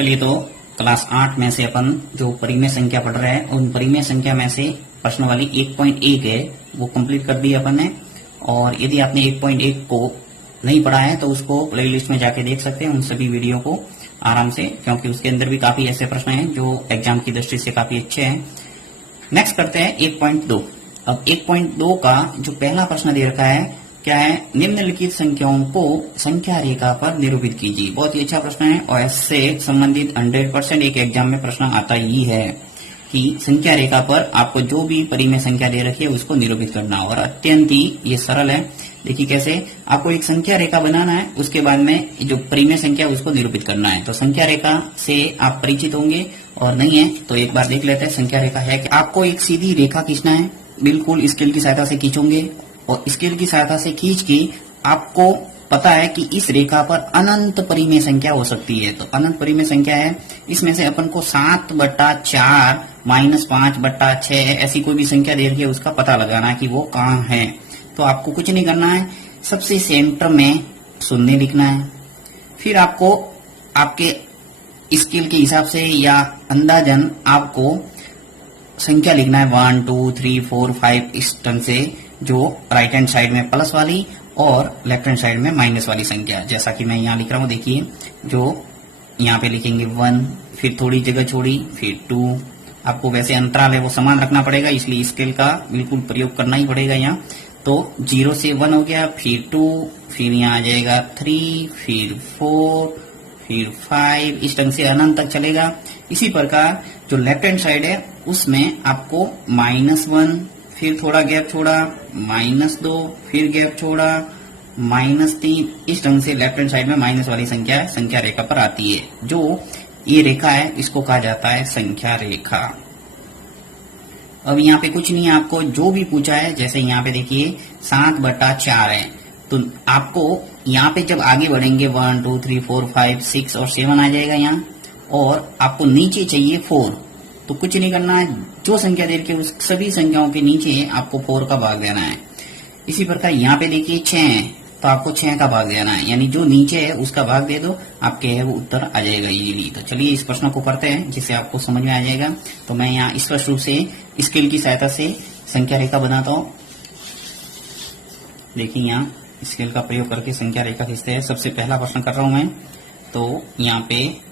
चलिए तो क्लास 8 में से अपन जो परिमेय संख्या पढ़ रहे हैं उन परिमेय संख्या में से प्रश्न वाली 1.1 है वो कंप्लीट कर दी अपन ने। और यदि आपने 1.1 को नहीं पढ़ा है तो उसको प्लेलिस्ट में जाके देख सकते हैं उन सभी वीडियो को आराम से, क्योंकि उसके अंदर भी काफी ऐसे प्रश्न हैं जो एग्जाम की दृष्टि से काफी अच्छे हैं। नेक्स्ट करते हैं 1.2। अब 1.2 का जो पहला प्रश्न दे रखा है क्या है, निम्नलिखित संख्याओं को संख्या रेखा पर निरूपित कीजिए। बहुत ही अच्छा प्रश्न है और इससे संबंधित 100% एक एग्जाम में प्रश्न आता ही है कि संख्या रेखा पर आपको जो भी परिमेय संख्या दे रखी है उसको निरूपित करना, और अत्यंत ही ये सरल है। देखिए कैसे, आपको एक संख्या रेखा बनाना है, उसके बाद में जो परिमेय संख्या उसको निरूपित करना है। तो संख्या रेखा से आप परिचित होंगे, और नहीं है तो एक बार देख लेते हैं संख्या रेखा है कि आपको एक सीधी रेखा खींचना है, बिल्कुल स्केल की सहायता से खींचोगे, और स्केल की सहायता से खींच के आपको पता है कि इस रेखा पर अनंत परिमेय संख्या हो सकती है। तो अनंत परिमेय संख्या है, इसमें से अपन को 7/4 -5/6 ऐसी कोई भी संख्या दे रही है उसका पता लगाना है कि वो कहाँ है। तो आपको कुछ नहीं करना है, सबसे सेंटर में 0 लिखना है। फिर आपको आपके स्केल के हिसाब से या अंदाजन आपको संख्या लिखना है 1 2 3 4 5 इस ढंग से, जो राइट हैंड साइड में प्लस वाली और लेफ्ट हैंड साइड में माइनस वाली संख्या। जैसा कि मैं यहाँ लिख रहा हूँ, देखिए जो यहाँ पे लिखेंगे 1, फिर थोड़ी जगह छोड़ी, फिर 2। आपको वैसे अंतराल है वो समान रखना पड़ेगा, इसलिए स्केल का बिल्कुल प्रयोग करना ही पड़ेगा यहाँ। तो 0 से 1 हो गया, फिर 2, फिर यहाँ आ जाएगा 3, फिर 4, फिर 5, इस ढंग से अनंत तक चलेगा। इसी प्रकार जो लेफ्ट हैंड साइड है उसमें आपको -1, फिर थोड़ा गैप छोड़ा, -2, फिर गैप छोड़ा, -3, इस ढंग से लेफ्ट हैंड साइड में माइनस वाली संख्या रेखा पर आती है। जो ये रेखा है इसको कहा जाता है संख्या रेखा। अब यहाँ पे कुछ नहीं है, आपको जो भी पूछा है, जैसे यहाँ पे देखिए 7/4 है, तो आपको यहाँ पे जब आगे बढ़ेंगे 1 2 3 4 5 6 और 7 आ जाएगा यहाँ, और आपको नीचे चाहिए 4। तो कुछ नहीं करना है, जो संख्या दे रखी है उस सभी संख्याओं के नीचे आपको 4 का भाग देना है। इसी प्रकार यहाँ पे देखिए 6 है, तो आपको 6 का भाग देना है, यानी जो नीचे है उसका भाग दे दो, आपके है वो उत्तर आ जाएगा इजीली। तो चलिए इस प्रश्न को करते हैं जिससे आपको समझ में आ जाएगा। तो मैं यहाँ स्पष्ट रूप से स्केल की सहायता से संख्या रेखा बनाता हूँ। देखिए यहाँ स्केल का प्रयोग करके संख्या रेखा खींचते हैं। सबसे पहला प्रश्न कर रहा हूं मैं, तो यहाँ पे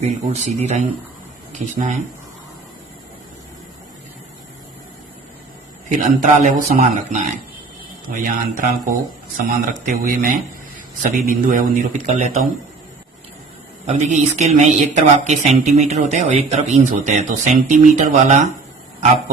बिल्कुल सीधी लाइन खींचना है, फिर अंतराल है वो समान रखना है। तो यहाँ अंतराल को समान रखते हुए मैं सभी बिंदु है वो निरूपित कर लेता हूँ। अब देखिए स्केल में एक तरफ आपके सेंटीमीटर होते हैं और एक तरफ इंच होते हैं, तो सेंटीमीटर वाला आप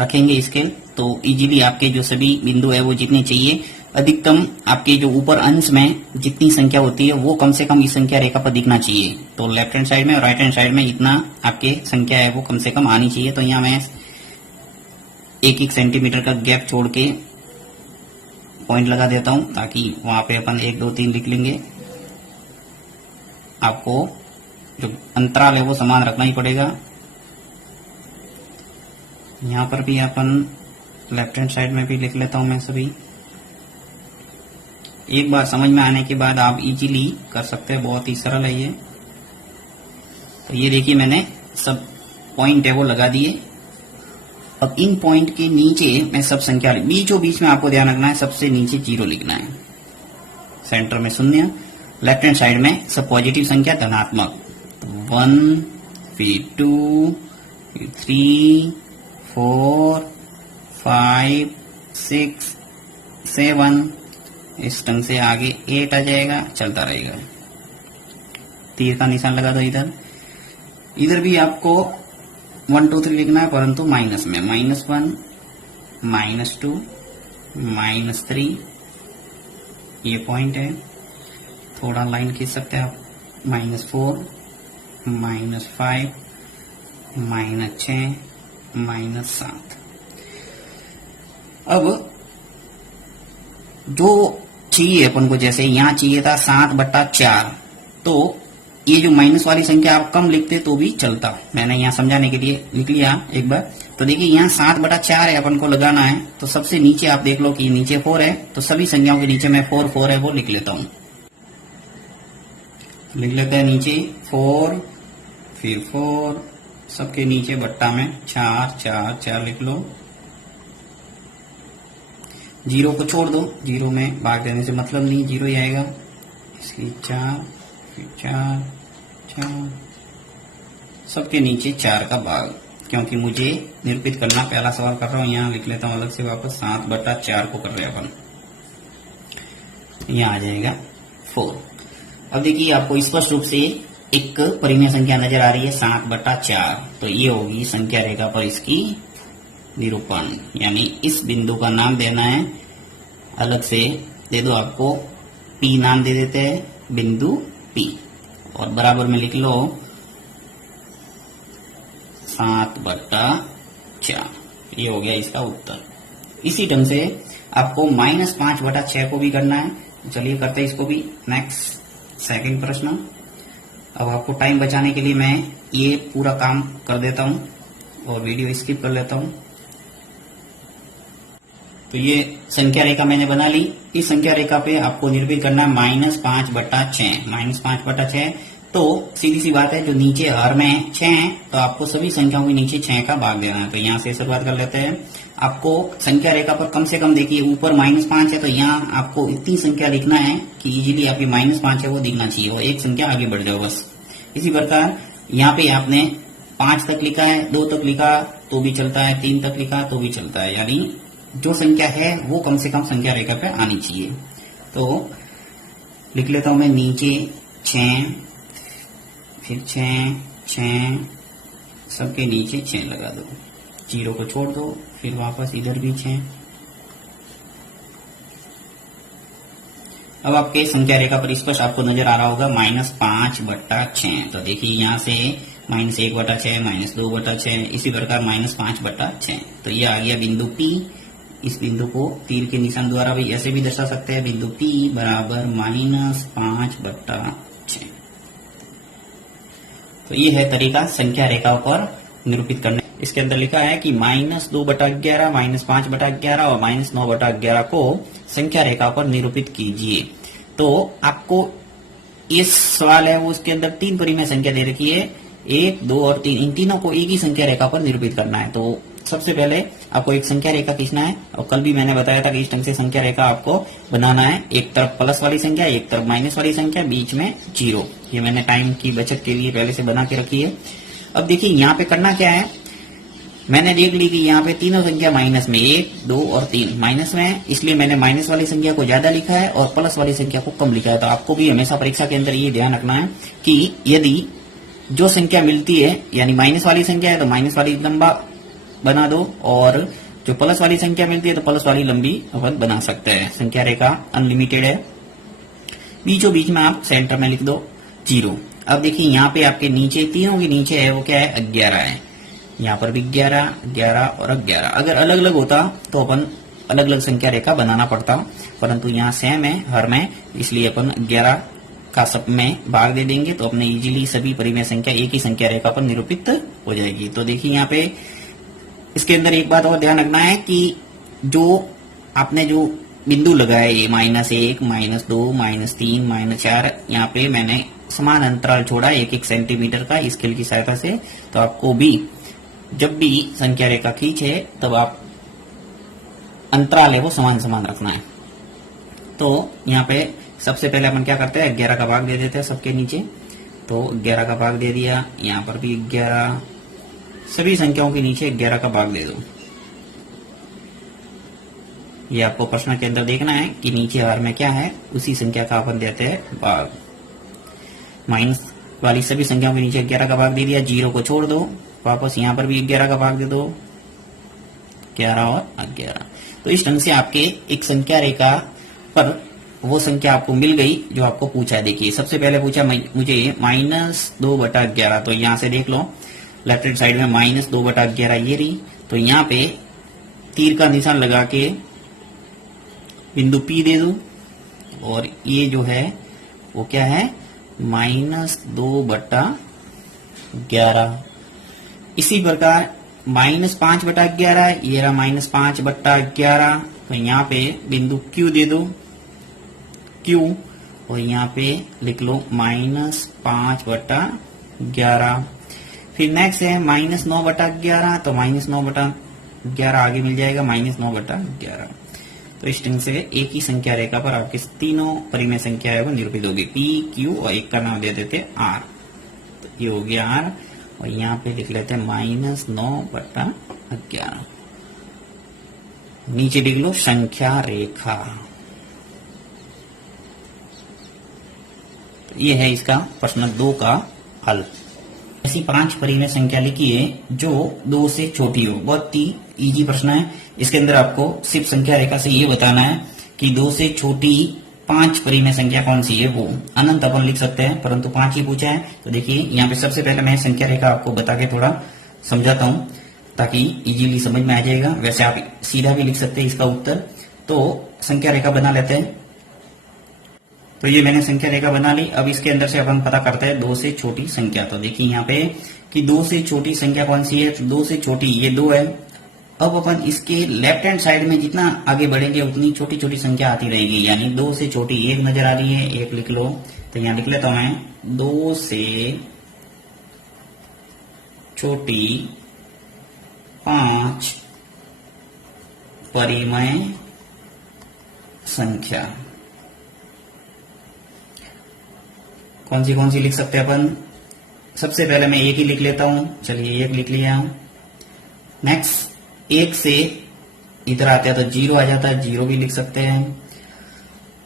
रखेंगे स्केल, तो इजीली आपके जो सभी बिंदु है वो जितने चाहिए, अधिकतम आपके जो ऊपर अंश में जितनी संख्या होती है वो कम से कम इस संख्या रेखा पर दिखना चाहिए। तो लेफ्ट हैंड साइड में और राइट हैंड साइड में इतना आपके संख्या है वो कम से कम आनी चाहिए। तो यहाँ मैं 1-1 सेंटीमीटर का गैप छोड़ के पॉइंट लगा देता हूं, ताकि वहां पे अपन 1 2 3 लिख लेंगे। आपको जो अंतराल है वो समान रखना ही पड़ेगा। यहाँ पर भी अपन लेफ्ट हैंड साइड में भी लिख लेता हूं मैं सभी। एक बार समझ में आने के बाद आप इजीली कर सकते हैं, बहुत ही सरल है ये। तो ये देखिए मैंने सब पॉइंट है वो लगा दिए। अब इन पॉइंट के नीचे मैं सब संख्या बीचों बीच में आपको ध्यान रखना है, सबसे नीचे 0 लिखना है, सेंटर में 0, लेफ्ट हैंड साइड में सब पॉजिटिव संख्या धनात्मक, 1, फिर 2, फिर 3 4 5 6 7, इस ढंग से आगे 8 आ जाएगा, चलता रहेगा। तीर का निशान लगा दो इधर। इधर भी आपको 1 2 3 लिखना है, परंतु माइनस में, -1 -2 -3 ये पॉइंट है। थोड़ा लाइन खींच सकते हैं आप, -4 -5 -6 -7। अब जो चाहिए अपन को, जैसे यहाँ चाहिए था 7/4, तो ये जो माइनस वाली संख्या आप कम लिखते तो भी चलता, मैंने यहाँ समझाने के लिए लिख लिया एक बार। तो देखिए यहाँ 7/4 है, अपन को लगाना है। तो सबसे नीचे आप देख लो कि नीचे 4 है, तो सभी संख्याओं के नीचे मैं 4 4 है वो लिख लेता हूं। लिख लेते हैं नीचे 4, फिर 4, सबके नीचे बट्टा में 4 4 4 लिख लो। 0 को छोड़ दो, 0 में भाग देने से मतलब नहीं, 0 ही आएगा। इसलिए 4, फिर 4 4, सबके नीचे 4 का भाग, क्योंकि मुझे निरूपित करना, पहला सवाल कर रहा हूं, यहाँ लिख लेता हूं अलग से वापस। 7/4 को कर रहे हैं अपन, यहाँ आ जाएगा 4। अब देखिए आपको स्पष्ट रूप से एक परिमेय संख्या नजर आ रही है 7/4, तो ये होगी संख्या रेखा पर इसकी निरूपण, यानी इस बिंदु का नाम देना है, अलग से दे दो आपको, P नाम दे देते हैं, बिंदु P, और बराबर में लिख लो 7/4। ये हो गया इसका उत्तर। इसी ढंग से आपको -5/6 को भी करना है। चलिए करते हैं इसको भी। नेक्स्ट सेकंड प्रश्न। अब आपको टाइम बचाने के लिए मैं ये पूरा काम कर देता हूं और वीडियो स्किप कर लेता हूं। तो ये संख्या रेखा मैंने बना ली। इस संख्या रेखा पे आपको निरूपित करना है -5/6। -5/6, तो सीधी सी बात है, जो नीचे हर में 6 है, तो आपको सभी संख्याओं के नीचे 6 का भाग देना है। तो यहाँ से शुरुआत कर लेते हैं। आपको संख्या रेखा पर कम से कम देखिए, ऊपर -5 है, तो यहाँ आपको इतनी संख्या लिखना है कि इजीली आपकी -5 है वो दिखना चाहिए, और एक संख्या आगे बढ़ जाओ बस। इसी प्रकार यहाँ पे आपने 5 तक लिखा है, 2 तक लिखा तो भी चलता है, 3 तक लिखा तो भी चलता है, यानी जो संख्या है वो कम से कम संख्या रेखा पे आनी चाहिए। तो लिख लेता हूं मैं नीचे 6, फिर 6 6, सबके नीचे 6 लगा दो, 0 को छोड़ दो, फिर वापस इधर भी 6। अब आपके संख्या रेखा पर स्पष्ट आपको नजर आ रहा होगा -5/6। तो देखिए यहाँ से -1/6, -2/6, इसी प्रकार -5/6। तो ये आ गया बिंदु P। इस बिंदु को तीर के निशान द्वारा भी ऐसे भी दर्शा सकते हैं, बिंदु P बराबर -5/6। तो ये है तरीका संख्या रेखाओं पर निरूपित करने। इसके अंदर लिखा है कि -2/11, -5/11 और -9/11 को संख्या रेखा पर निरूपित कीजिए। तो आपको इस सवाल है वो, उसके अंदर 3 परिमेय संख्या दे रखी है, 1 2 और 3, इन तीनों को एक ही संख्या रेखा पर निरूपित करना है। तो सबसे पहले आपको एक संख्या रेखा खींचना है, और कल भी मैंने बताया था कि इस ढंग से संख्या रेखा आपको बनाना है। एक तरफ प्लस वाली संख्या, एक तरफ माइनस वाली संख्या, बीच में 0। ये मैंने टाइम की बचत के लिए पहले से बना के रखी है। अब देखिए यहाँ पे करना क्या है, मैंने देख ली कि यहाँ पे तीनों संख्या माइनस में, 1 2 और 3 माइनस में है, इसलिए मैंने माइनस वाली संख्या को ज्यादा लिखा है और प्लस वाली संख्या को कम लिखा है। तो आपको भी हमेशा परीक्षा के अंदर ये ध्यान रखना है कि यदि जो संख्या मिलती है, यानी माइनस वाली संख्या है तो माइनस वाली लंबा बना दो, और जो प्लस वाली संख्या मिलती है तो प्लस वाली लंबी अपन बना सकते हैं। संख्या रेखा अनलिमिटेड है। बीचों बीच में आप सेंटर में लिख दो 0। अब देखिए यहाँ पे आपके नीचे, तीनों के नीचे है वो क्या है, 11 है। यहाँ पर भी 11 11 और 11। अगर अलग अलग होता तो अपन अलग अलग संख्या रेखा बनाना पड़ता, परंतु यहाँ सेम है हर में, इसलिए अपन 11 का सब में भाग दे देंगे, तो अपने इजीली सभी परिमेय संख्या एक ही संख्या रेखा पर निरूपित हो जाएगी। तो देखिए यहाँ पे इसके अंदर एक बात और ध्यान रखना है कि जो आपने जो बिंदु लगाए, ये -1 -2 -3 -4, यहाँ पे मैंने समान अंतराल छोड़ा 1 सेंटीमीटर का स्केल की सहायता से। तो आपको भी जब भी संख्या रेखा खींचे तब आप अंतराल है वो समान समान रखना है। तो यहाँ पे सबसे पहले अपन क्या करते हैं, 11 का भाग दे देते हैं सबके नीचे। तो 11 का भाग दे दिया, यहाँ पर भी 11, सभी संख्याओं के नीचे 11 का भाग दे दो। ये आपको प्रश्न के अंदर देखना है कि नीचे हार में क्या है, उसी संख्या का अपन देते हैं भाग। माइनस वाली सभी संख्याओं के नीचे 11 का भाग दे दिया, 0 को छोड़ दो, वापस यहाँ पर भी 11 का भाग दे दो, 11 और 11। तो इस ढंग से आपके एक संख्या रेखा पर वो संख्या आपको मिल गई जो आपको पूछा है। देखिए सबसे पहले पूछा मुझे -2/11, तो यहाँ से देख लो लेफ्ट हैंड साइड में -2/11 ये रही। तो यहाँ पे तीर का निशान लगा के बिंदु P दे दो, और ये जो है वो क्या है, -2/11। इसी प्रकार -5/11, ये रहा -5/11। तो यहाँ पे बिंदु Q दे दो, Q, और यहाँ पे लिख लो -5/11। फिर नेक्स्ट है -9/11, तो -9/11 आगे मिल जाएगा -9/11। तो इस ढंग से एक ही संख्या रेखा पर आपके तीनों परिमेय संख्या है वो निरूपित होगी। P, Q और एक का नाम दे देते R। तो ये हो गया R, और यहाँ पे लिख लेते हैं -9/11। नीचे लिख लो संख्या रेखा। तो ये है इसका प्रश्न 2 का हल। ऐसी 5 परिमेय संख्या लिखिए जो 2 से छोटी हो। बहुत ही इजी प्रश्न है। इसके अंदर आपको सिर्फ संख्या रेखा से ये बताना है कि 2 से छोटी 5 परिमेय संख्या कौन सी है। वो अनंत अपन लिख सकते हैं, परंतु 5 ही पूछा है। तो देखिए यहाँ पे सबसे पहले मैं संख्या रेखा आपको बता के थोड़ा समझाता हूँ ताकि इजीली समझ में आ जाएगा। वैसे आप सीधा भी लिख सकते हैं इसका उत्तर। तो संख्या रेखा बना लेते हैं। तो ये मैंने संख्या रेखा बना ली। अब इसके अंदर से अपन पता करते हैं 2 से छोटी संख्या। तो देखिए यहाँ पे कि 2 से छोटी संख्या कौन सी है। तो 2 से छोटी ये 2 है। अब अपन इसके लेफ्ट हैंड साइड में जितना आगे बढ़ेंगे उतनी छोटी छोटी संख्या आती रहेगी। यानी 2 से छोटी 1 नजर आ रही है, 1 लिख लो। तो यहाँ लिख लेता हूं मैं 2 से छोटी 5 परिमेय संख्या कौन सी लिख सकते हैं अपन। सबसे पहले मैं 1 ही लिख लेता हूं। चलिए 1 लिख लिया। नेक्स्ट 1 से इधर आते हैं तो 0 आ जाता है, 0 भी लिख सकते हैं।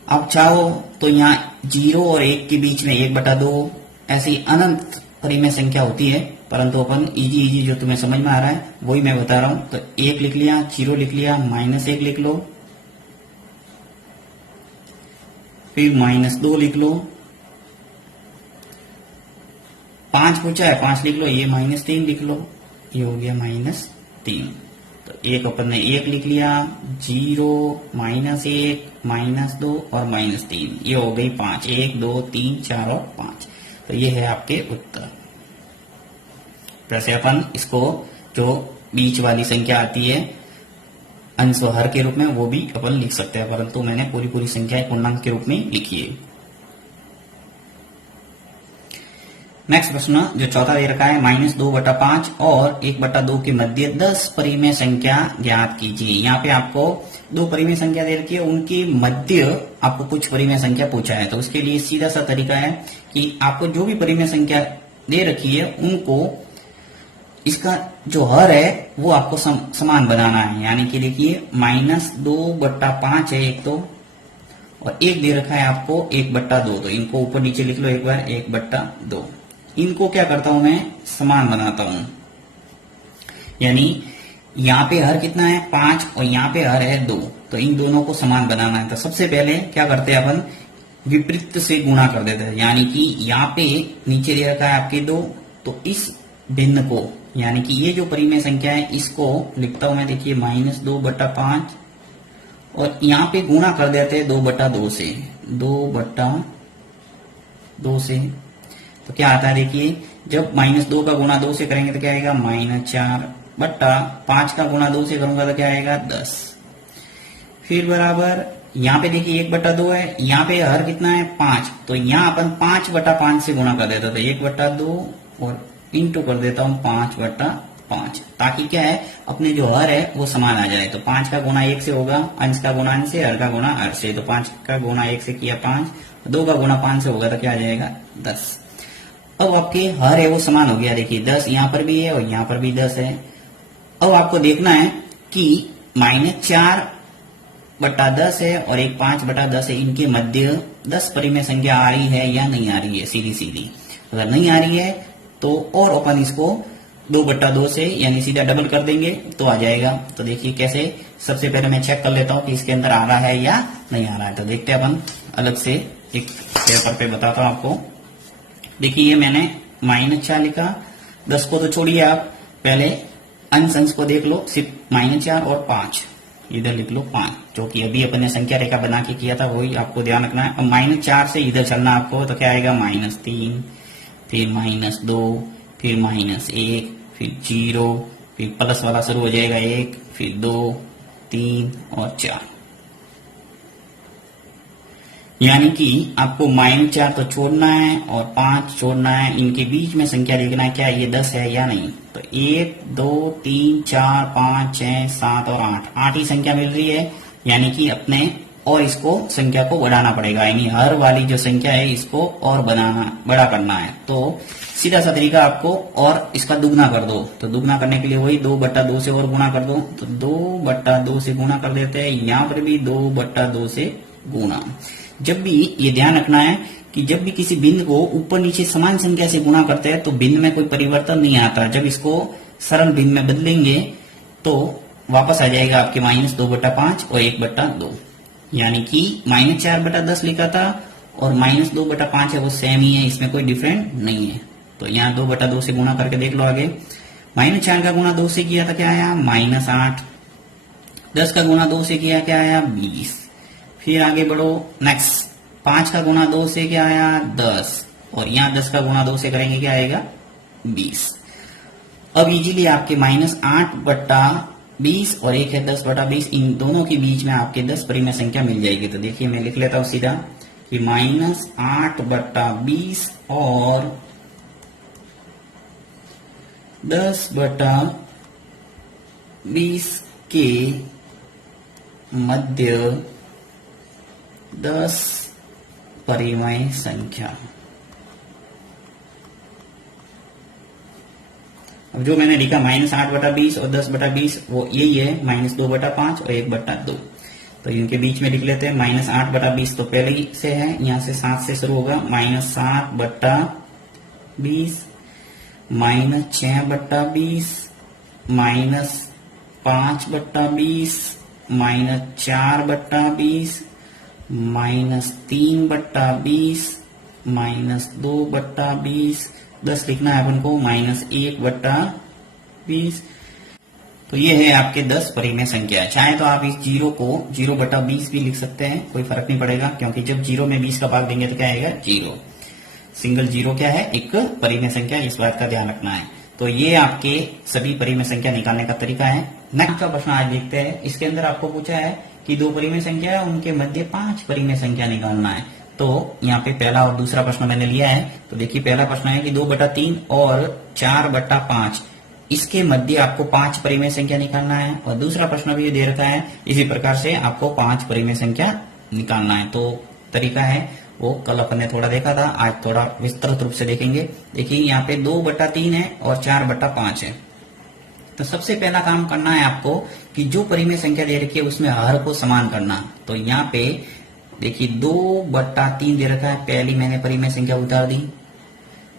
अब चाहो तो यहाँ 0 और 1 के बीच में 1/2 ऐसी अनंत परिमेय संख्या होती है, परंतु अपन इजी जो तुम्हें समझ में आ रहा है वही मैं बता रहा हूं। तो 1 लिख लिया, 0 लिख लिया, -1 लिख लो, फिर -2 लिख लो। 5 पूछा है, 5 लिख लो, ये -3 लिख लो, ये हो गया -3। तो 1 अपन ने 1 लिख लिया, 0, -1, -2 और -3, ये हो गई 5। 1, 2, 3, 4 और 5। तो ये है आपके उत्तर। वैसे अपन इसको जो बीच वाली संख्या आती है अंश व हर के रूप में वो भी अपन लिख सकते हैं, परंतु मैंने पूरी संख्या पूर्णांक के रूप में लिखी है। नेक्स्ट प्रश्न जो चौथा दे रखा है, -2/5 और 1/2 के मध्य 10 परिमेय संख्या ज्ञात कीजिए। यहाँ पे आपको 2 परिमेय संख्या दे रखी है, उनके मध्य आपको कुछ परिमेय संख्या पूछा है। तो उसके लिए सीधा सा तरीका है कि आपको जो भी परिमेय संख्या दे रखी है उनको इसका जो हर है वो आपको समान बनाना है। यानी कि देखिए -2/5 है एक तो, और एक दे रखा है आपको 1/2। तो इनको ऊपर नीचे लिख लो एक बार, 1/2। इनको क्या करता हूं मैं, समान बनाता हूं। यानी यहाँ पे हर कितना है 5 और यहाँ पे हर है 2, तो इन दोनों को समान बनाना है। तो सबसे पहले क्या करते हैं अपन, विपरीत से गुणा कर देते हैं। यानी कि यहाँ पे नीचे दे रखा है आपके 2, तो इस भिन्न को यानी कि ये जो परिमेय संख्या है इसको लिखता हूं मैं, देखिए -2/5, और यहाँ पे गुणा कर देते हैं 2/2 से, 2/2 से। तो क्या आता है देखिए, जब -2 का गुणा 2 से करेंगे तो क्या आएगा -4/5 का गुणा 2 से करूंगा तो क्या आएगा 10। फिर बराबर यहाँ पे देखिए 1/2 है, यहाँ पे हर कितना है 5, तो यहाँ अपन 5/5 से गुणा कर देता था, 1/2 और इंटू कर देता हूँ 5/5, ताकि क्या है अपने जो हर है वो समान आ जाए। तो 5 का गुणा 1 से होगा, अंश का गुणा अंश से, हर का गुणा हर से। तो 5 का गुणा 1 से किया 5, 2 का गुणा 5 से होगा तो क्या आ जाएगा 10। अब आपके हर है वो समान हो गया। देखिए 10 यहाँ पर भी है और यहाँ पर भी 10 है। अब आपको देखना है कि -4/10 है और एक 5/10 है, इनके मध्य 10 परिमेय संख्या आ रही है या नहीं आ रही है। सीधी अगर नहीं आ रही है तो और अपन इसको 2/2 से यानी सीधा डबल कर देंगे तो आ जाएगा। तो देखिए कैसे, सबसे पहले मैं चेक कर लेता हूं कि इसके अंदर आ रहा है या नहीं आ रहा है। तो देखते हैं अपन अलग से एक पेपर पे बताता हूं आपको। देखिए ये मैंने -4 लिखा, 10 को तो छोड़िए आप, पहले अंश को देख लो, सिर्फ -4 और 5 इधर लिख लो 5, जो कि अभी अपने संख्या रेखा बना के किया था वही आपको ध्यान रखना है। अब -4 से इधर चलना आपको, तो क्या आएगा -3, फिर -2, फिर -1, फिर 0, फिर प्लस वाला शुरू हो जाएगा 1, फिर 2, 3 और 4। यानी कि आपको -4 तो छोड़ना है और 5 छोड़ना है, इनके बीच में संख्या देखना है क्या ये 10 है या नहीं। तो 1, 2, 3, 4, 5, 6, 7 और 8 ही संख्या मिल रही है, यानी कि अपने और इसको संख्या को बढ़ाना पड़ेगा, यानी हर वाली जो संख्या है इसको और बड़ा करना है। तो सीधा सा तरीका आपको, और इसका दुगना कर दो। तो दुगना करने के लिए वही 2/2 से और गुणा कर दो, तो 2/2 से गुणा कर देते हैं। यहाँ पर भी 2/2 से गुणा। जब भी ये ध्यान रखना है कि जब भी किसी भिन्न को ऊपर नीचे समान संख्या से गुणा करते हैं तो भिन्न में कोई परिवर्तन नहीं आता। जब इसको सरल भिन्न में बदलेंगे तो वापस आ जाएगा आपके -2/5 और 1/2, यानी कि -4/10 लिखा था और -2/5 है वो सेम ही है, इसमें कोई डिफरेंट नहीं है। तो यहाँ 2/2 से गुणा करके देख लो आगे। -4 का गुणा 2 से किया था क्या आया -8, 10 का गुणा 2 से किया क्या आया 20। फिर आगे बढ़ो, नेक्स्ट 5 का गुणा 2 से क्या आया 10, और यहाँ 10 का गुणा 2 से करेंगे क्या आएगा 20। अब इजीली आपके -8/20 और एक है 10/20, इन दोनों के बीच में आपके 10 परिमेय संख्या मिल जाएगी। तो देखिए मैं लिख लेता हूं सीधा कि -8/20 और 10/20 के मध्य 10 परिमेय संख्या। अब जो मैंने लिखा -8/20 और 10/20 वो यही है, -2/5 और 1/2। तो इनके बीच में लिख लेते हैं। -8/20 तो पहले ही से है, यहां से 7 से शुरू होगा, -7/20, -6/20, -5/20, -4/20, -3/20, -2/20, 10 लिखना है अपन को, -1/20। तो ये है आपके 10 परिमेय संख्या। चाहे तो आप इस 0 को 0/20 भी लिख सकते हैं, कोई फर्क नहीं पड़ेगा, क्योंकि जब 0 में 20 का भाग देंगे तो क्या आएगा 0। सिंगल 0 क्या है, एक परिमेय संख्या, इस बात का ध्यान रखना है। तो ये आपके सभी परिमेय संख्या निकालने का तरीका है। नेक्स्ट का प्रश्न आज देखते हैं। इसके अंदर आपको पूछा है कि 2 परिमेय संख्या है, उनके मध्य 5 परिमेय संख्या निकालना है। तो यहाँ पे पहला और दूसरा प्रश्न मैंने लिया है। तो देखिए पहला प्रश्न है कि 2/3 और 4/5, इसके मध्य आपको 5 परिमेय संख्या निकालना है। और दूसरा प्रश्न भी दे रखा है, इसी प्रकार से आपको 5 परिमेय संख्या निकालना है। तो तरीका है वो कल अपन ने थोड़ा देखा था, आज थोड़ा विस्तृत रूप से देखेंगे। देखिए यहाँ पे 2/3 है और 4/5 है। तो सबसे पहला काम करना है आपको कि जो परिमेय संख्या दे रखी है उसमें हर को समान करना। तो यहाँ पे देखिए 2/3 दे रखा है, पहली मैंने परिमेय संख्या उतार दी,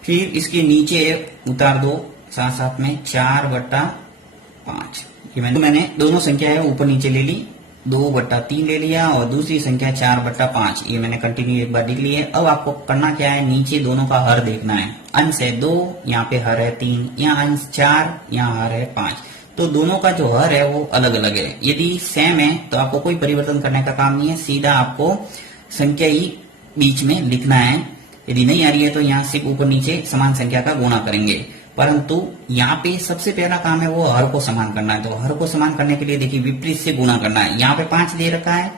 फिर इसके नीचे उतार दो साथ साथ में 4/5। ये मैंने दोनों संख्या है ऊपर नीचे ले ली, 2/3 ले लिया और दूसरी संख्या 4/5, ये मैंने कंटिन्यू एक बार लिख ली है। अब आपको करना क्या है, नीचे दोनों का हर देखना है। अंश है 2, यहाँ पे हर है 3, यहाँ अंश 4, यहाँ हर है 5। तो दोनों का जो हर है वो अलग अलग है। यदि सेम है तो आपको कोई परिवर्तन करने का काम नहीं है, सीधा आपको संख्या ही बीच में लिखना है। यदि नहीं आ रही है तो यहाँ सिर्फ ऊपर नीचे समान संख्या का गुणा करेंगे। परंतु यहाँ पे सबसे पहला काम है वो हर को समान करना है। तो हर को समान करने के लिए देखिए विपरीत से गुणा करना है। यहाँ पे 5 दे रखा है,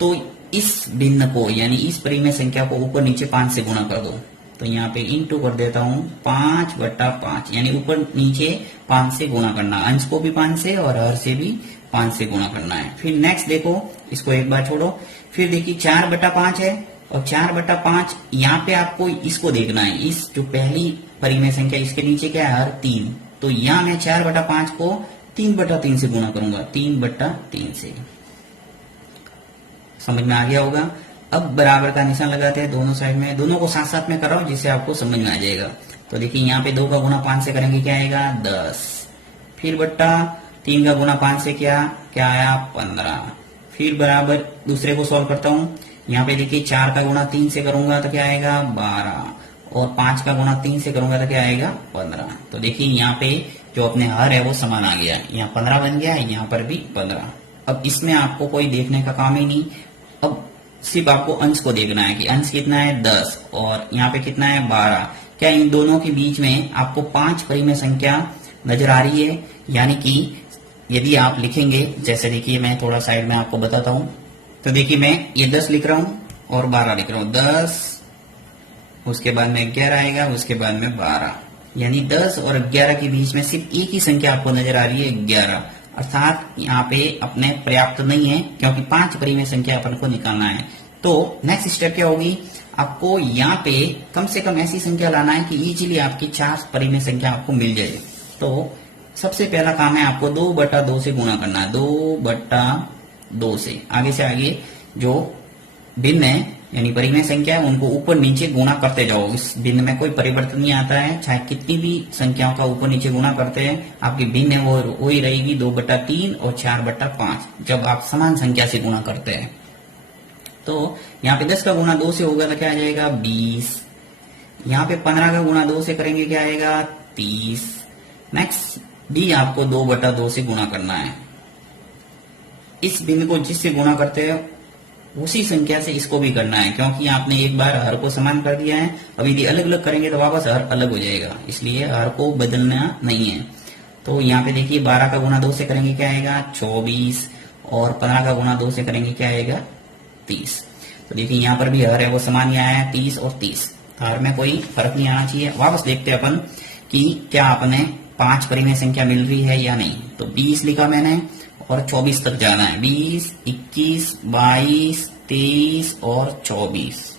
तो इस भिन्न को यानी इस परिमेय संख्या को ऊपर नीचे 5 से गुणा कर दो। तो यहाँ पे इंटू कर देता हूँ 5/5, यानी ऊपर नीचे 5 से गुणा करना, अंश को भी 5 से और हर से भी 5 से गुणा करना है। फिर नेक्स्ट देखो, इसको एक बार छोड़ो, फिर देखिए 4/5 है और 4/5 यहाँ पे आपको इसको देखना है, इस जो पहली परिमेय संख्या इसके नीचे क्या है हर 3। तो यहाँ मैं 4/5 को 3/3 से गुणा करूंगा, 3/3 से। समझ में आ गया होगा। अब बराबर का निशान लगाते हैं दोनों साइड में, दोनों को साथ साथ में कराओ जिससे आपको समझ में आ जाएगा। तो देखिए यहाँ पे 2 का गुणा 5 से करेंगे क्या आएगा 10, फिर बट्टा 3 का गुणा 5 से क्या आया 15, फिर बराबर दूसरे को सॉल्व करता हूँ। यहाँ पे देखिए 4 का गुणा 3 से करूंगा तो क्या आएगा 12, और 5 का गुणा 3 से करूंगा तो क्या आएगा 15। तो देखिए यहाँ पे जो अपने हर है वो समान आ गया, यहाँ 15 बन गया, यहाँ पर भी 15। अब इसमें आपको कोई देखने का काम ही नहीं, अब सिर्फ आपको अंश को देखना है कि अंश कितना है 10 और यहाँ पे कितना है 12। क्या इन दोनों के बीच में आपको 5 परिमेय संख्या नजर आ रही है। यानी कि यदि आप लिखेंगे, जैसे देखिए मैं थोड़ा साइड में आपको बताता हूं, तो देखिए मैं ये 10 लिख रहा हूं और 12 लिख रहा हूं। 10, उसके बाद में 11 आएगा, उसके बाद में 12, यानी 10 और 11 के बीच में सिर्फ एक ही संख्या आपको नजर आ रही है, 11। अर्थात यहाँ पे अपने पर्याप्त नहीं है, क्योंकि 5 परिमेय संख्या अपन को निकालना है। तो नेक्स्ट स्टेप क्या होगी, आपको यहाँ पे कम से कम ऐसी संख्या लाना है कि इजीली आपकी 4 परिमेय संख्या आपको मिल जाए। तो सबसे पहला काम है आपको 2/2 से गुणा करना है। 2/2 से आगे जो भिन्न है यानी परिमेय संख्या है उनको ऊपर नीचे गुणा करते जाओ। इस भिन्न में कोई परिवर्तन नहीं आता है, चाहे कितनी भी संख्याओं का ऊपर नीचे गुणा करते हैं, आपकी भिन्न है वो ही रहेगी 2/3 और 4/5 जब आप समान संख्या से गुणा करते हैं। तो यहाँ पे 10 का गुणा 2 से होगा तो क्या आ जाएगा, 20। यहाँ पे 15 का गुणा 2 से करेंगे क्या आएगा, 30। नेक्स्ट डी आपको 2/2 से गुणा करना है। इस बिंदु को जिससे गुणा करते हैं उसी संख्या से इसको भी करना है, क्योंकि आपने एक बार हर को समान कर दिया है। अब यदि अलग अलग करेंगे तो वापस हर अलग हो जाएगा, इसलिए हर को बदलना नहीं है। तो यहाँ पे देखिए 12 का गुणा 2 से करेंगे क्या आएगा, 24, और 15 का गुणा 2 से करेंगे क्या आएगा, 30। तो देखिए यहाँ पर भी हर है वो समान ही आया है, 30 और 30। हर में कोई फर्क नहीं आना चाहिए। वापस देखते हैं अपन कि क्या अपने 5 परिमेय संख्या मिल रही है या नहीं। तो 20 लिखा मैंने और 24 तक जाना है। 20, 21, 22, 23 और 24।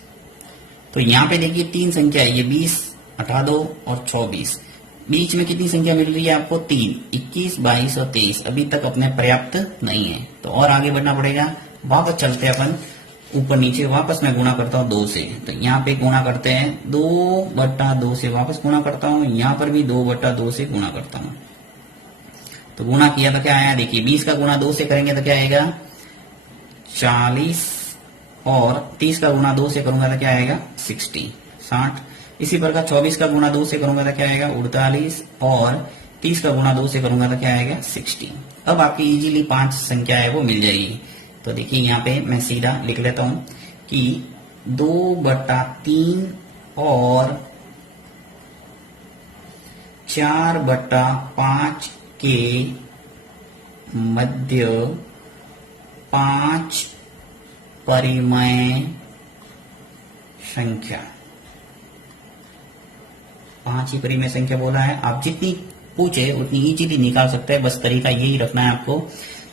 तो यहाँ पे देखिए 3 संख्या है, ये 20 हटा दो और 24। बीच में कितनी संख्या मिल रही है आपको, 3, 21, 22 और 23। अभी तक अपने पर्याप्त नहीं है, तो और आगे बढ़ना पड़ेगा। वापस चलते हैं अपन ऊपर नीचे, वापस मैं गुणा करता हूँ 2 से। तो यहाँ पे गुणा करते हैं 2/2 से, वापस गुणा करता हूँ। यहाँ पर भी 2/2 से गुणा करता हूँ। तो गुणा किया तो क्या आया, देखिए 20 का गुणा 2 से करेंगे तो क्या आएगा, 40, और 30 का गुणा 2 से करूंगा तो क्या आएगा, 60। इसी प्रकार 24 का गुणा 2 से करूंगा तो क्या आएगा, 48, और 30 का गुणा 2 से करूंगा तो क्या आएगा, 60। अब आपकी इजीली 5 संख्या है वो मिल जाएगी। तो देखिए यहाँ पे मैं सीधा लिख लेता हूं कि 2/3 और 4/5 के मध्य 5 परिमेय संख्या, 5 ही परिमेय संख्या बोला है। आप जितनी पूछे उतनी इजीली निकाल सकते हैं, बस तरीका यही रखना है आपको।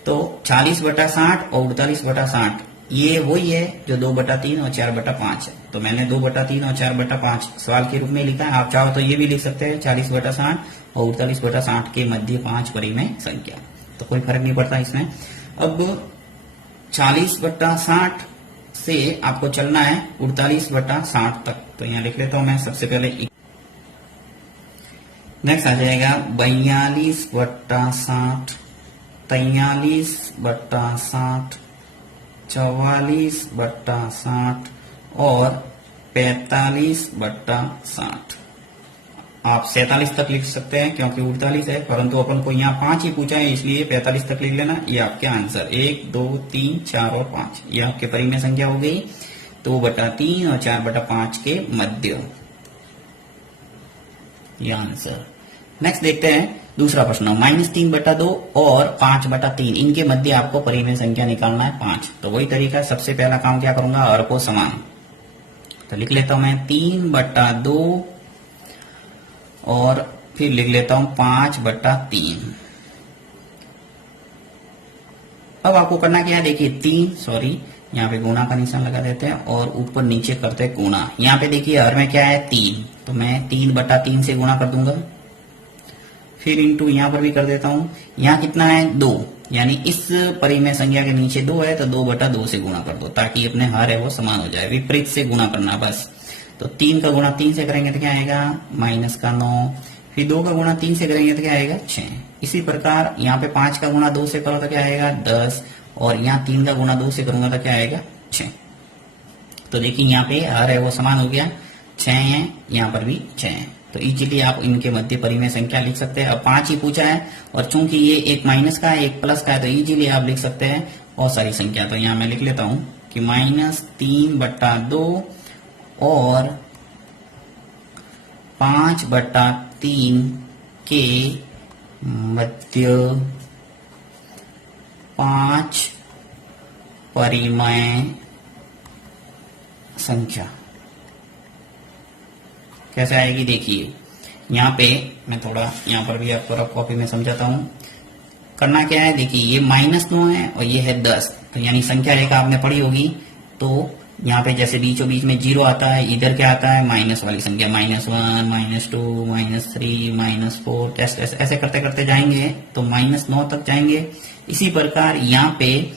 तो 40/60 और 48/60 ये वही है जो 2/3 और 4/5 है। तो मैंने 2/3 और 4/5 सवाल के रूप में लिखा है। आप चाहो तो ये भी लिख सकते हैं 40/60 और 48/60 के मध्य 5 परिमेय संख्या, तो कोई फर्क नहीं पड़ता इसमें। अब 40/60 से आपको चलना है 48/60 तक। तो यहाँ लिख लेता हूं मैं सबसे पहले। नेक्स्ट आ जाएगा 42/60, 43/60, 44/60 और 45/60। आप 47 तक लिख सकते हैं क्योंकि 48 है, परंतु अपन को यहाँ 5 ही पूछा है, इसलिए 45 तक लिख लेना। ये आपके आंसर 1, 2, 3, 4 और 5 ये आपके परिमेय संख्या हो गई। 2/3 और 4/5 के मध्य, ये आंसर। नेक्स्ट देखते हैं दूसरा प्रश्न। -3/2 और 5/3 इनके मध्य आपको परिमेय संख्या निकालना है 5। तो वही तरीका है, सबसे पहला काम क्या करूंगा, हर को समान। तो लिख लेता हूं मैं 3/2 और फिर लिख लेता हूं 5/3। अब आपको करना क्या है, देखिए यहाँ पे गुणा का निशान लगा देते हैं और ऊपर नीचे करते हैं गुणा। यहाँ पे देखिए हर में क्या है, 3, तो मैं 3/3 से गुणा कर दूंगा। फिर इंटू यहाँ पर भी कर देता हूं। यहाँ कितना है, 2, यानी इस परिमेय संख्या के नीचे 2 है तो 2/2 से गुणा कर दो, ताकि अपने हर है वो समान हो जाए। विपरीत से गुणा करना बस। तो 3 का गुणा 3 से करेंगे तो क्या आएगा, -9। फिर 2 का गुणा 3 से करेंगे तो क्या आएगा, 6। इसी प्रकार यहाँ पे 5 का गुणा 2 से करो तो क्या आएगा, 10, और यहाँ 3 का गुणा 2 से करूंगा तो क्या आएगा, 6। तो देखिए यहाँ पे हर है वो समान हो गया, 6 है, यहाँ पर भी 6 है। तो इजीली आप इनके मध्य परिमेय संख्या लिख सकते हैं। अब 5 ही पूछा है और चूंकि ये एक माइनस का है एक प्लस का है, तो इजीली आप लिख सकते हैं बहुत सारी संख्या। तो यहाँ मैं लिख लेता हूं कि -3/2 और 5/3 के मध्य 5 परिमेय संख्या कैसे आएगी देखिए। यहाँ पे मैं थोड़ा यहाँ पर भी आपको रफ कॉपी में समझाता हूँ। करना क्या है, देखिए ये -9 है और ये है 10, तो यानी संख्या रेखा आपने पढ़ी होगी। तो यहाँ पे जैसे बीचों बीच में 0 आता है, इधर क्या आता है माइनस वाली संख्या, -1 -2 -3 -4 ऐसे करते करते जाएंगे तो -9 तक जाएंगे। इसी प्रकार यहाँ पे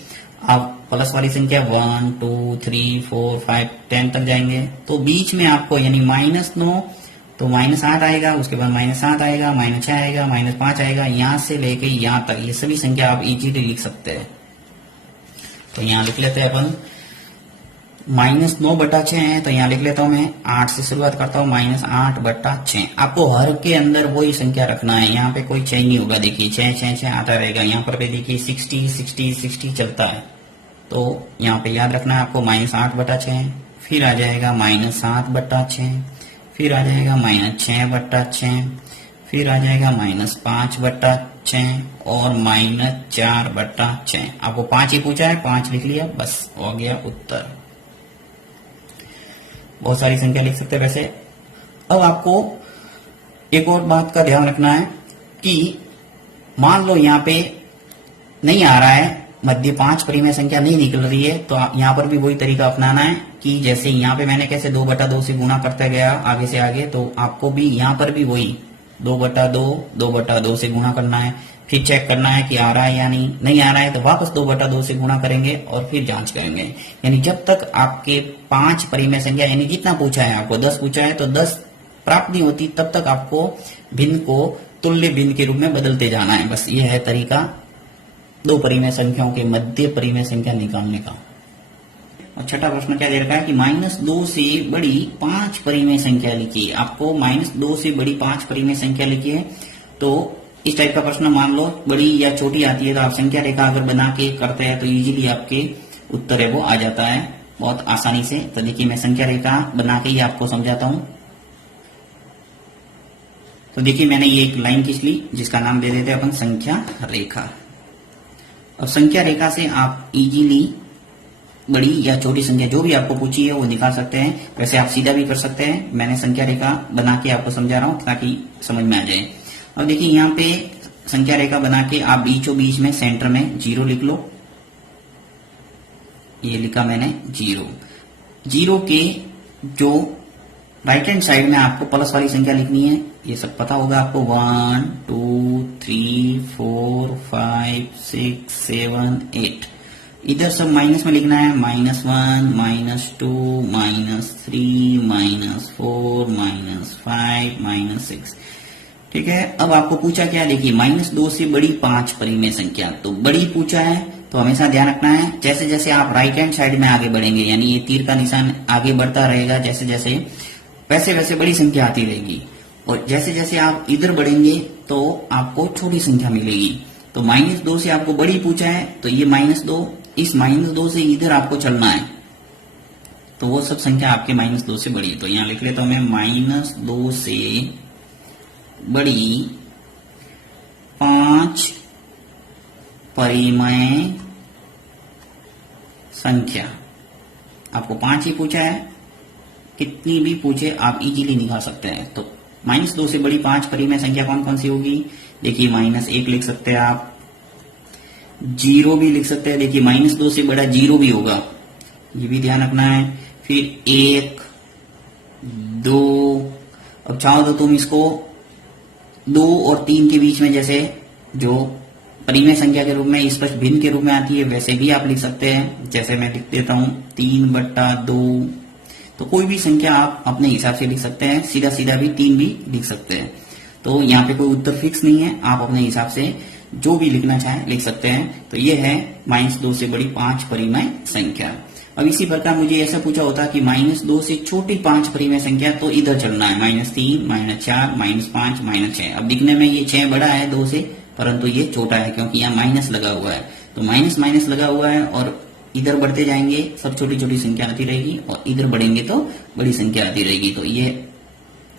आप प्लस वाली संख्या 1 2 3 4 5 10 तक जाएंगे। तो बीच में आपको यानी -9 तो -8 आएगा, उसके बाद -7 आएगा, -6 आएगा, -5 आएगा, यहाँ से लेके यहाँ तक ये सभी संख्या आप इजीली लिख सकते हैं। तो यहाँ लिख लेते हैं अपन -9/6 है, तो यहाँ लिख लेता हूँ मैं 8 से शुरुआत करता हूँ, -8/6। आपको हर के अंदर वही संख्या रखना है, यहाँ पे कोई चेंज नहीं होगा। देखिए 6 6 6 आता रहेगा, यहाँ पर भी देखिए 60 60 60 चलता है। तो यहाँ पे याद रखना है आपको -8/6, फिर आ जाएगा -7/6, फिर आ जाएगा -6/6, फिर आ जाएगा -5/6 और -4/6। आपको 5 ही पूछा है, 5 लिख लिया, बस हो गया उत्तर। बहुत सारी संख्या लिख सकते हैं वैसे। अब आपको एक और बात का ध्यान रखना है कि मान लो यहाँ पे नहीं आ रहा है, मध्य 5 परिमेय संख्या नहीं निकल रही है, तो यहाँ पर भी वही तरीका अपनाना है कि जैसे यहाँ पे मैंने कैसे 2/2 से गुणा करते गया आगे से आगे, तो आपको भी यहाँ पर भी वही 2/2 से गुणा करना है। फिर चेक करना है कि आ रहा है या नहीं आ रहा है तो वापस 2/2 से गुणा करेंगे और फिर जांच करेंगे। यानी जब तक आपके 5 परिमेय संख्या यानी जितना पूछा है आपको 10 पूछा है तो 10 प्राप्त नहीं होती, तब तक आपको भिन्न को तुल्य भिन्न के रूप में बदलते जाना है। बस ये है तरीका 2 परिमेय संख्याओं के मध्य परिमेय संख्या निकालने का। और छठा प्रश्न क्या दे रखा है कि -2 से बड़ी 5 परिमेय संख्या लिखिए। आपको -2 से बड़ी 5 परिमेय संख्या लिखिए। तो इस टाइप का प्रश्न मान लो बड़ी या छोटी आती है तो आप संख्या रेखा अगर बना के करते हैं तो इजीली आपके उत्तर है वो आ जाता है बहुत आसानी से। तो देखिए मैं संख्या रेखा बना के ही आपको समझाता हूं। तो देखिए मैंने ये एक लाइन खींच ली जिसका नाम दे देते हैं अपन संख्या रेखा। अब संख्या रेखा से आप इजीली बड़ी या छोटी संख्या जो भी आपको पूछी है वो निकाल सकते हैं। वैसे आप सीधा भी कर सकते हैं, मैंने संख्या रेखा बना के आपको समझा रहा हूं ताकि समझ में आ जाए। अब देखिए यहाँ पे संख्या रेखा बना के आप बीचों बीच में सेंटर में 0 लिख लो। ये लिखा मैंने 0 के जो राइट हैंड साइड में आपको प्लस वाली संख्या लिखनी है, ये सब पता होगा आपको 1 2 3 4 5 6 7 8। इधर सब माइनस में लिखना है, -1 -2 -3 -4 -5 -6। ठीक है। अब आपको पूछा क्या, देखिए -2 से बड़ी 5 परिमेय संख्या, तो बड़ी पूछा है तो हमेशा ध्यान रखना है जैसे जैसे आप राइट हैंड साइड में आगे बढ़ेंगे यानी ये तीर का निशान आगे बढ़ता रहेगा जैसे जैसे वैसे वैसे बड़ी संख्या आती रहेगी। और जैसे जैसे आप इधर बढ़ेंगे तो आपको छोटी संख्या मिलेगी। तो -2 से आपको बड़ी पूछा है तो ये -2, इस -2 से इधर आपको चलना है तो वो सब संख्या आपके -2 से बड़ी। तो यहाँ लिख लेता हूं मैं -2 से बड़ी 5 परिमेय संख्या। आपको 5 ही पूछा है, कितनी भी पूछे आप इजीली निकाल सकते हैं। तो -2 से बड़ी 5 परिमेय संख्या कौन कौन सी होगी, देखिए -1 लिख सकते हैं आप, 0 भी लिख सकते हैं। देखिए -2 से बड़ा 0 भी होगा, ये भी ध्यान रखना है। फिर 1 2, अब चाहो तो तुम इसको 2 और 3 के बीच में जैसे जो परिमेय संख्या के रूप में स्पष्ट भिन्न के रूप में आती है वैसे भी आप लिख सकते हैं। जैसे मैं लिख देता हूं 3/2। तो कोई भी संख्या आप अपने हिसाब से लिख सकते हैं, सीधा सीधा भी 3 भी लिख सकते हैं। तो यहाँ पे कोई उत्तर फिक्स नहीं है, आप अपने हिसाब से जो भी लिखना चाहें लिख सकते हैं। तो ये है -2 से बड़ी 5 परिमेय संख्या। अब इसी प्रकार मुझे ऐसा पूछा होता कि -2 से छोटी 5 परिमेय संख्या, तो इधर चलना है -3 -4 -5 -6। अब दिखने में ये 6 बड़ा है 2 से, परंतु ये छोटा है क्योंकि यहाँ माइनस लगा हुआ है। तो माइनस लगा हुआ है और इधर बढ़ते जाएंगे सब छोटी छोटी संख्या आती रहेगी और इधर बढ़ेंगे तो बड़ी संख्या आती रहेगी। तो ये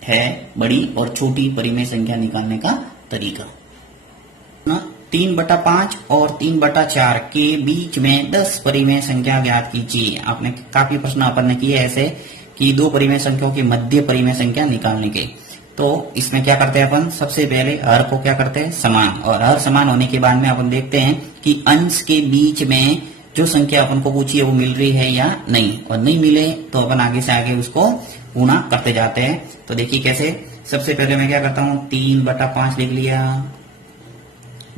है बड़ी और छोटी परिमेय संख्या निकालने का तरीका। 3/5 और 3/4 के बीच में 10 परिमेय संख्या ज्ञात कीजिए। आपने काफी प्रश्न अपन ने किए ऐसे कि दो परिमेय संख्याओं की मध्य परिमेय संख्या निकालने के। तो इसमें क्या करते हैं अपन, सबसे पहले हर को क्या करते हैं, समान, और हर समान होने के बाद में अपन देखते हैं कि अंश के बीच में जो संख्या अपन को पूछी है वो मिल रही है या नहीं, और नहीं मिले तो अपन आगे से आगे उसको गुणा करते जाते हैं। तो देखिए कैसे, सबसे पहले मैं क्या करता हूँ, 3/5 लिख लिया,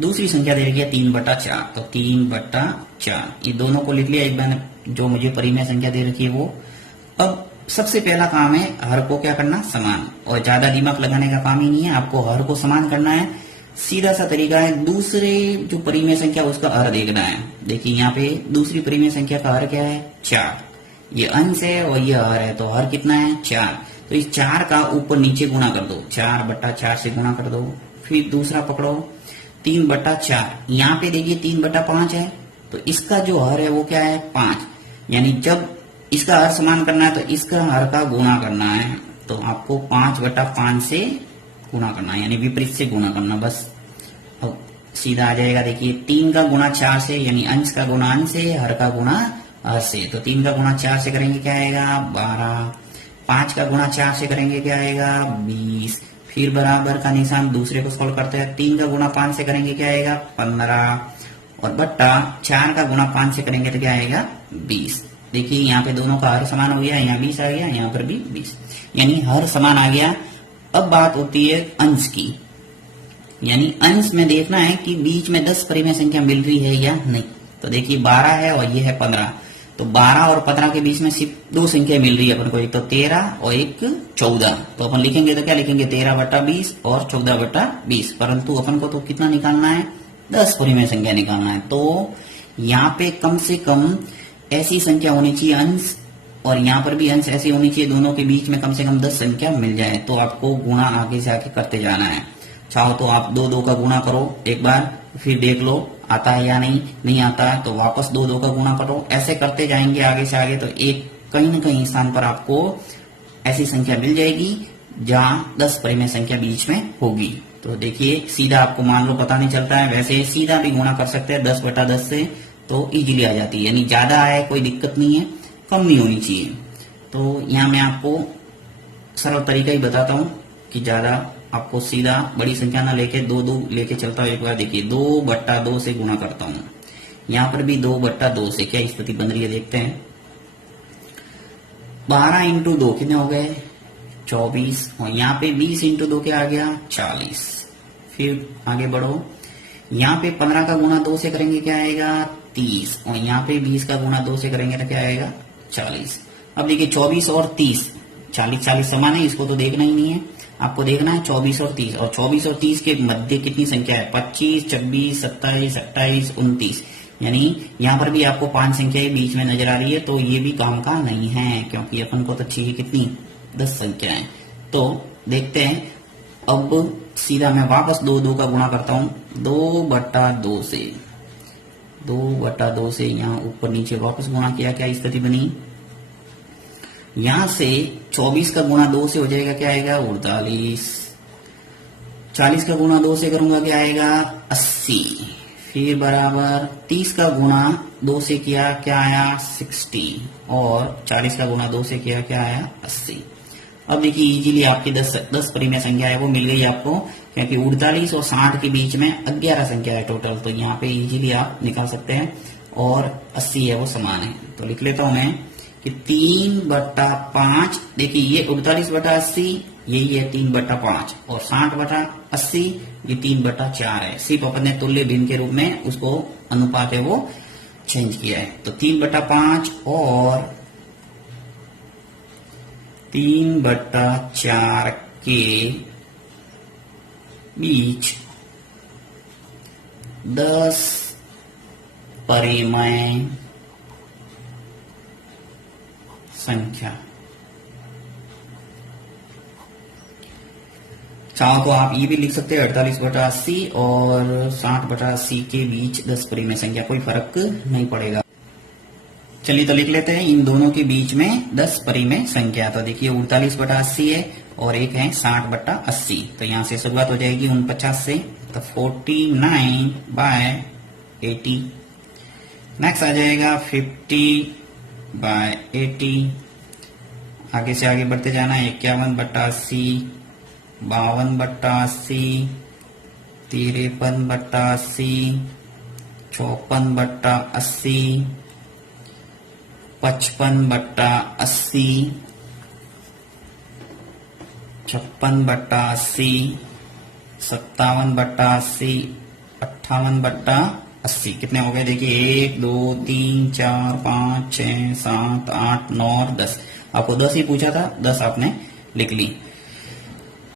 दूसरी संख्या दे रखी है 3/4, तो 3/4 ये दोनों को लिख लिया एक बार, जो मुझे परिमेय संख्या दे रखी है वो। अब सबसे पहला काम है हर को क्या करना, समान, और ज्यादा दिमाग लगाने का काम ही नहीं है, आपको हर को समान करना है। सीधा सा तरीका है, दूसरे जो परिमेय संख्या उसका हर देखना है। देखिए यहाँ पे दूसरी परिमेय संख्या का हर क्या है, 4, ये अंश है और ये हर है, तो हर कितना है, 4। तो इस 4 का ऊपर नीचे गुणा कर दो, 4/4 से गुणा कर दो। फिर दूसरा पकड़ो 3/4, यहाँ पे देखिए 3/5 है, तो इसका जो हर है वो क्या है, 5, यानी जब इसका हर समान करना है तो इसका हर का गुणा करना है, तो आपको 5/5 से गुणा करना है, यानी विपरीत से गुणा करना बस। अब सीधा आ जाएगा, देखिए 3 का गुणा 4 से, यानी अंश का गुणा अंश से, हर का गुणा हर से, तो 3 का गुणा 4 से करेंगे क्या आएगा, 12, 5 का गुणा 4 से करेंगे क्या आएगा, 20, फिर बराबर का निशान दूसरे को सोल्व करते हैं, 3 का गुणा 5 से करेंगे क्या आएगा, 15, और बट्टा 4 का गुणा 5 से करेंगे तो क्या आएगा, 20। देखिए यहाँ पे दोनों का हर समान हो गया, यहाँ 20 आ गया, यहाँ पर भी 20, यानी हर समान आ गया। अब बात होती है अंश की, यानी अंश में देखना है कि बीच में 10 परिमेय संख्या मिल रही है या नहीं। तो देखिए 12 है और ये है 15, तो 12 और 15 के बीच में सिर्फ दो संख्या मिल रही है अपन को, एक तो 13 और एक 14। तो अपन लिखेंगे तो क्या लिखेंगे, 13/20 और 14/20, परंतु अपन को तो कितना निकालना है, 10 परिमेय संख्या निकालना है। तो यहाँ पे कम से कम ऐसी संख्या होनी चाहिए अंश, और यहाँ पर भी अंश ऐसी होनी चाहिए, दोनों के बीच में कम से कम 10 संख्या मिल जाए। तो आपको गुणा आगे से आगे करते जाना है। चाहो तो आप 2 का गुणा करो एक बार, फिर देख लो आता है या नहीं आता है तो वापस 2 का गुणा करो, ऐसे करते जाएंगे आगे से आगे, तो एक कहीं न कहीं स्थान पर आपको ऐसी संख्या मिल जाएगी जहाँ 10 परिमेय संख्या बीच में होगी। तो देखिए सीधा आपको मान लो पता नहीं चलता है, वैसे सीधा भी गुणा कर सकते हैं 10/10 से, तो इजीली आ जाती है, यानी ज्यादा आए कोई दिक्कत नहीं है, कम नहीं होनी चाहिए। तो यहाँ मैं आपको सरल तरीका ही बताता हूँ कि ज्यादा आपको सीधा बड़ी संख्या ना लेके 2 लेके चलता हूँ। एक बार देखिए 2/2 से गुणा करता हूँ, यहाँ पर भी 2/2 से क्या स्थिति बन रही है देखते हैं। 12 × 2 कितने हो गए, 24, और यहाँ पे 20 × 2 क्या आ गया, 40। फिर आगे बढ़ो, यहाँ पे 15 का गुणा 2 से करेंगे क्या आएगा, 30, और यहाँ पे 20 का गुणा 2 से करेंगे तो क्या आएगा, 40। अब देखिए 24 और 30, 40 समान है, इसको तो देखना ही नहीं है, आपको देखना है 24 और 30, और 24 और 30 के मध्य कितनी संख्या है, 25, 26, 27, 28, 29, यानी यहाँ पर भी आपको 5 संख्याएं बीच में नजर आ रही है, तो ये भी काम का नहीं है, क्योंकि अपन को तो चाहिए कितनी, 10 संख्याएं। तो देखते हैं, अब सीधा मैं वापस 2 का गुणा करता हूँ, 2/2 से, 2/2 से यहाँ ऊपर नीचे वापस गुणा किया, क्या स्थिति बनी, यहां से 24 का गुणा 2 से हो जाएगा क्या आएगा, 48, 40 का गुणा 2 से करूंगा क्या आएगा, 80, फिर बराबर 30 का गुणा 2 से किया क्या आया, 60, और 40 का गुणा 2 से किया क्या आया, 80। अब देखिए इजीली आपकी 10 परिमेय संख्या है वो मिल गई आपको, क्योंकि 48 और 60 के बीच में 11 संख्या है टोटल, तो यहाँ पे इजीली आप निकाल सकते हैं, और 80 है वो समान है। तो लिख लेता हूं मैं कि 3/5, देखिए ये 48/80 यही है 3/5, और 60/80 ये 3/4 है, सिर्फ अपन ने तुल्य भिन्न के रूप में उसको अनुपात है वो चेंज किया है। तो 3/5 और 3/4 के बीच 10 परिमेय संख्या, चाहो तो आप ये भी लिख सकते हैं 48/80 और 60/80 के बीच 10 परिमेय संख्या, कोई फर्क नहीं पड़ेगा। चलिए तो लिख लेते हैं इन दोनों के बीच में 10 परिमेय संख्या। तो देखिए 48/80 है और एक है 60/80, तो यहाँ से शुरुआत हो जाएगी 49 से, तो 49/80। नेक्स्ट आ जाएगा 50/80। आगे से आगे बढ़ते जाना है। 51/80, 52/80, 53/80, 54/80, 55/80, 56/80, 57/80, 58/80। कितने हो गए देखिए, 1 2 3 4 5 6 7 8 9 10। आपको 10 ही पूछा था, 10 आपने लिख ली।